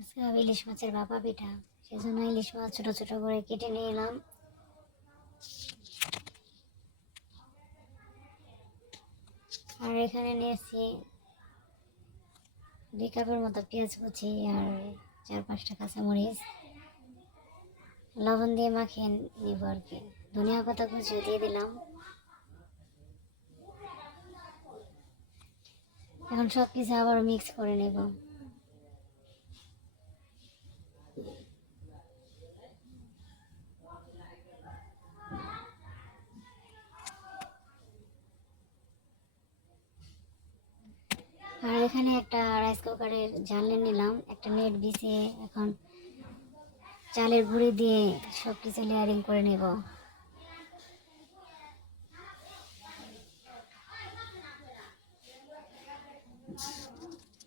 আজকে হবে ইলিশ মাছের ভাপা পিঠা। সেজন্য ইলিশ মাছ ছোট ছোট করে কেটে নিয়ে এলাম। আর এখানে নিয়েছি 2 কাপের মতো পেঁয়াজ কুচি আর 4-5টা কাঁচামরিচ। লবণ দিয়ে মাখিয়ে নিব আর কি। ধনিয়া পাতা কুচিও দিয়ে দিলাম। এখন সব কিছু আবার মিক্স করে নেব। আর এখানে একটা রাইস কুকারের জ্বালিয়ে নিলাম, একটা নেট বিছিয়ে এখন চালের গুঁড়ি দিয়ে সব কিছু লেয়ারিং করে নেব।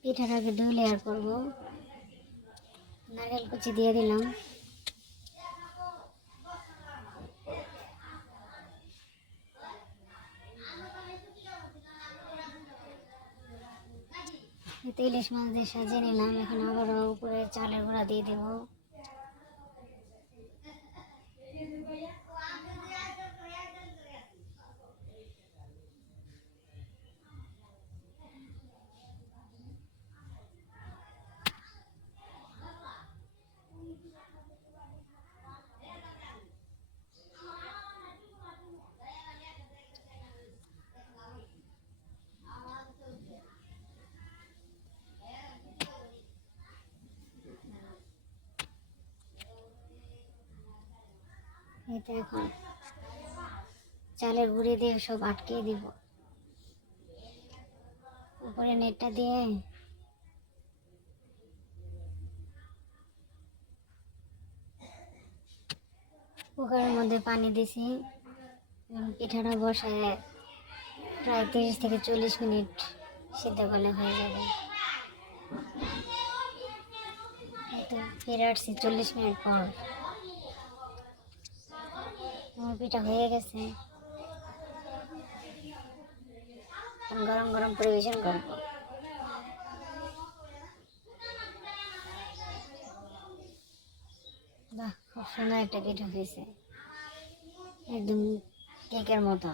পিঠাটাকে 2 লেয়ার করব। নারকেল কুচি দিয়ে দিলাম। ইলিশ মাছ দিয়ে সাজিয়ে নিলাম। এখন আবারও উপরে চালের গুঁড়া দিয়ে দেব। এতে এখন চালের গুঁড়ি দিয়ে সব আটকে দিব। উপরে নেটটা দিয়ে কুকারের মধ্যে পানি দিছি। পিঠাটা বসায় প্রায় 30 থেকে 40 মিনিট সিদ্ধ করলে হয়ে যাবে। ফিরে আসছি 40 মিনিট পর। আমার পিঠা হয়ে গেছে। গরম গরম পরিবেশন করব। বাহ, খুব সুন্দর একটা পিঠা হয়েছে, একদম কেকের মতো।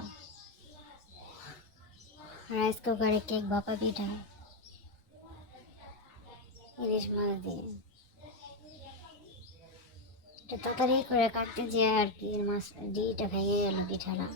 রাইস কুকারে কেক ভাপা পিঠা ইলিশ মাছ দিয়ে একটু তাড়াতাড়ি করে কাটতে যেয়ে আর কি মাছ ডিটা ভেঙে গেল পিঠাটা।